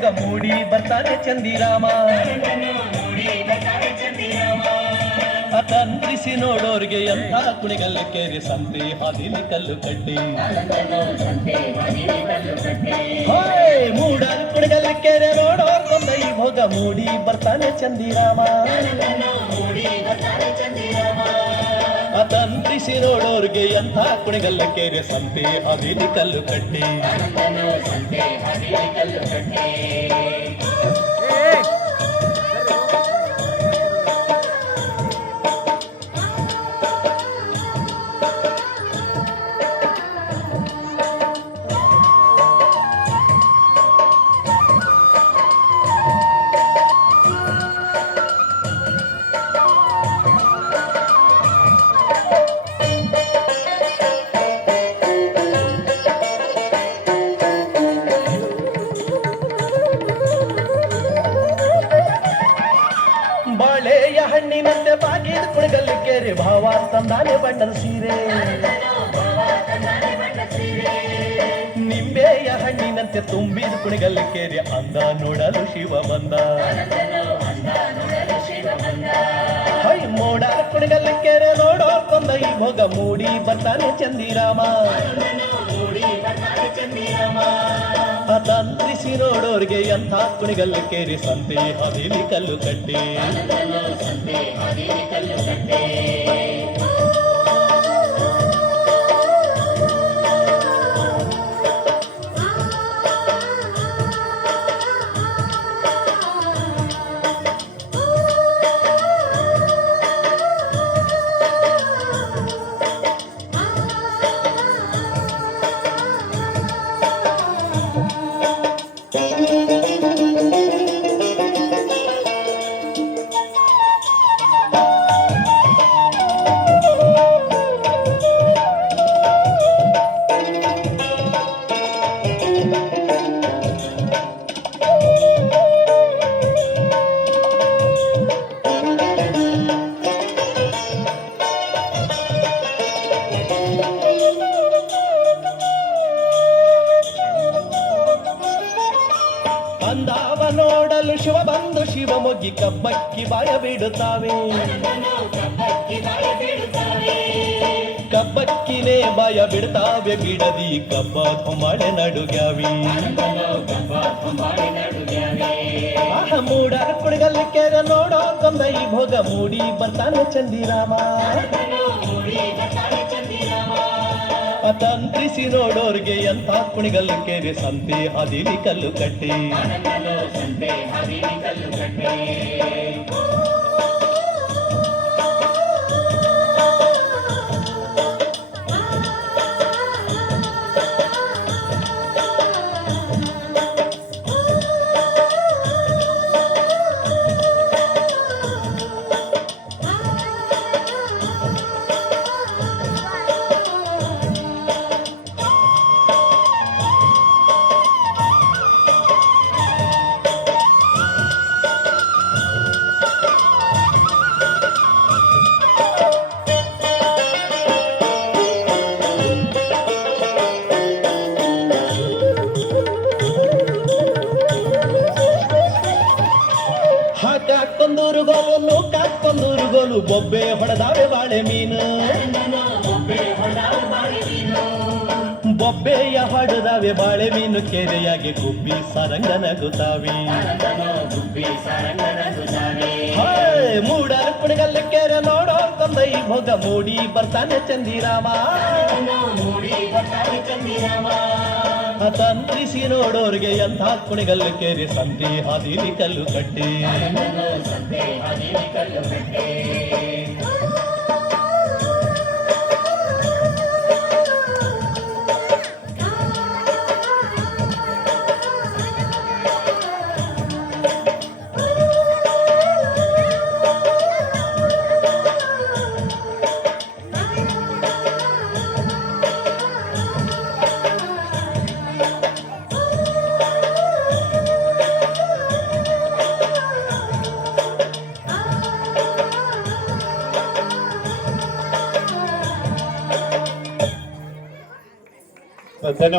ಭೋಗ ಮೂಡಿ ಬರ್ತಾನೆ ಚಂದಿರಾಮ. ಅತಂತ್ರಿಸಿ ನೋಡೋರ್ಗೆ ಎಂಥ ಕುಣಿಗಲ್ಲ ಕೇರಿ ಸಂತೆ ಹಾದಿಲಿ ಕಲ್ಲು ಕಟ್ಟಿ. ಮೂಡಲ್ ಕುಣಿಗಲ್ಲ ಕೇರೆ ನೋಡೋರ್ ಕೊಂದ ಈ ಭೋಗ ಮೂಡಿ ಬರ್ತಾನೆ ಚಂದಿರಾಮ. ಅತಂತ್ರಿಸಿ ನೋಡೋರ್ಗೆ ಎಂಥ ಕುಣಿಗಲ್ಲ ಕೇರೆ ಸಂತೆ ಹಾದಿಲಿ ಕಲ್ಲು ಕಟ್ಟಿ. ಬಾಳೆಯ ಹಣ್ಣಿನಂತೆ ಬಾಗಿದ ಕುಣಿಗಲ್ಲಿ ಕೇರಿ ಭಾವ ತಂದಾನೆ ಬಣ್ಣದ ಸೀರೆ. ನಿಂಬೆಯ ಹಣ್ಣಿನಂತೆ ತುಂಬಿದ ಕುಣಿಗಲ್ಲಿ ಕೇರಿ ಅಂದ ನೋಡಲು ಶಿವ ಬಂದ. ಹೈ ಮೋಡ ಕುಣಿಗಲ್ಲಿ ಕೇರೆ ನೋಡೋ ಕೊಂದ ಈ ಭೋಗ ಮೂಡಿ ಬರ್ತಾನೆ ಚಂದಿರಾಮ. ಅತಂತ್ರಿಸಿ ನೋಡೋರ್ಗೆ ಎಂಥ ಕುಣಿಗಲ್ಲು ಕೇರಿ ಸಂತೆ ಹಾದಿಲಿ ಕಲ್ಲು ಕಟ್ಟಿ. ಅಂದಾವ ನೋಡಲು ಶಿವ ಬಂದು ಶಿವ ಮೊಗ್ಗಿ ಕಬ್ಬಕ್ಕಿ ಬಾಯ ಬಿಡುತ್ತಾವೆ. ಕಬ್ಬಕ್ಕಿನೇ ಬಾಯ ಬಿಡ್ತಾವೆ ಬಿಡದಿ ಕಬ್ಬ ತುಂಬಾಳೆ ನಡುಗ್ಯಾವಿ. ಮೂಡ ಕುಣಿಗಲ್ಲಿ ಕೇರ ನೋಡೋ ಕೊಂದ ಈ ಭೋಗ ಮೂಡಿ ಬರ್ತಾನೆ ಚಂದಿರಾಮ. ಅತಂತ್ರಿಸಿ ನೋಡೋರ್ಗೆ ಎಂಥ ಕುಣಿಗಲ್ಲು ಕೇರಿ ಸಂತೆ ಹಾದಿಲಿ ಕಲ್ಲು ಕಟ್ಟಿ. ಹಾಕೊಂದೂರು ಗೋಲು ನೂಕಾಕೊಂದೂರು ಗೋಲು ಬೊಬ್ಬೆ ಹೊಡೆದಾವೆ ಬಾಳೆ ಮೀನು. ಬೊಬ್ಬೆಯ ಹೊಡೆದಾವೆ ಬಾಳೆ ಮೀನು ಕೆರೆಯಾಗಿ ಗುಬ್ಬಿ ಸರಂಗ ನಗುತ್ತಾವೆ. ಮೂಡ ಕುಣಿಗಲ್ಲ ಕೆರೆ ನೋಡೋ ಕೊಂದ ಈ ಭೋಗ ಮೂಡಿ ಬರ್ತಾನೆ ಚಂದಿರಾಮ. ಅತಂತ್ರಿಸಿ ನೋಡೋರ್ಗೆ ಎಂಥ ಕುಣಿಗಲ್ಲು ಕೇರಿ ಸಂತೆ ಹಾದಿಲಿ ಕಲ್ಲು ಕಟ್ಟಿ. ಧನ್ಯವಾದ.